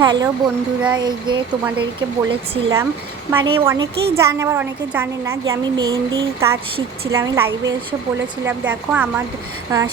Hello বন্ধুরা, এই যে তোমাদেরকে বলেছিলাম, মানে অনেকেই জানে আবার অনেকে জানে না যে আমি মেহেন্দির কাজ শিখছিলাম। আমি লাইভে এসে বলেছিলাম দেখো আমার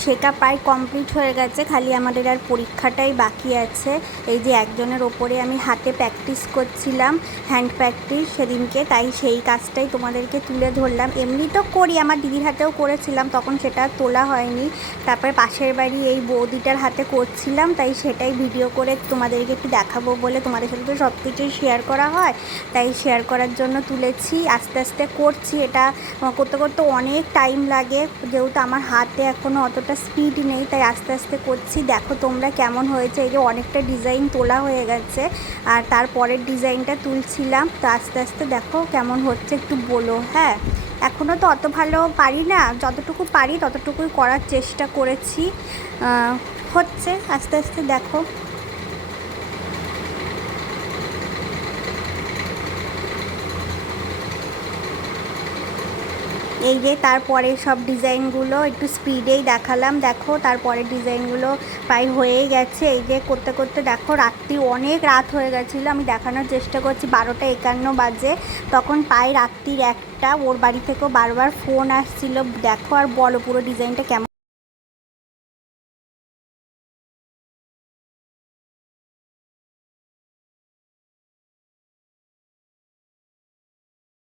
শেখা প্রায় কমপ্লিট হয়ে গেছে, খালি আমাদের আর পরীক্ষাটাই বাকি আছে। এই যে একজনের ওপরে আমি হাতে প্র্যাকটিস করছিলাম, হ্যান্ড প্র্যাকটিস সেদিনকে, তাই সেই কাজটাই তোমাদেরকে তুলে ধরলাম। এমনি তো করি, আমার দিদির হাতেও করেছিলাম, তখন সেটা তোলা হয়নি। তারপরে পাশের বাড়ি এই বৌদিটার হাতে করছিলাম, তাই সেটাই ভিডিও করে তোমাদেরকে একটু দেখাবো বলে, তোমাদের সাথে তো সব কিছুই শেয়ার করা হয়, তাই শেয়ার করার জন্য তুলেছি। আস্তে আস্তে করছি, এটা করতে করতে অনেক টাইম লাগে, যেহেতু আমার হাতে এখনও অতটা স্পিড নেই, তাই আস্তে আস্তে করছি। দেখো তোমরা কেমন হয়েছে। এই যে অনেকটা ডিজাইন তোলা হয়ে গেছে, আর তারপরের ডিজাইনটা তুলছিলাম। তো আস্তে আস্তে দেখো কেমন হচ্ছে একটু বলো। হ্যাঁ, এখনও তো অত ভালো পারি না, যতটুকু পারি ততটুকুই করার চেষ্টা করেছি। হচ্ছে আস্তে আস্তে, দেখো। এই যে তারপরে সব ডিজাইনগুলো একটু স্পিডেই দেখালাম, দেখো তারপরে ডিজাইনগুলো প্রায় হয়েই গেছে। এই যে করতে করতে দেখো রাত্রি অনেক রাত হয়ে গেছিলো, আমি দেখানোর চেষ্টা করছি 12টা 51 বাজে, তখন প্রায় রাত্রির 1টা। ওর বাড়ি থেকেও বারবার ফোন আসছিলো, দেখো আর বলো পুরো ডিজাইনটা কেমন।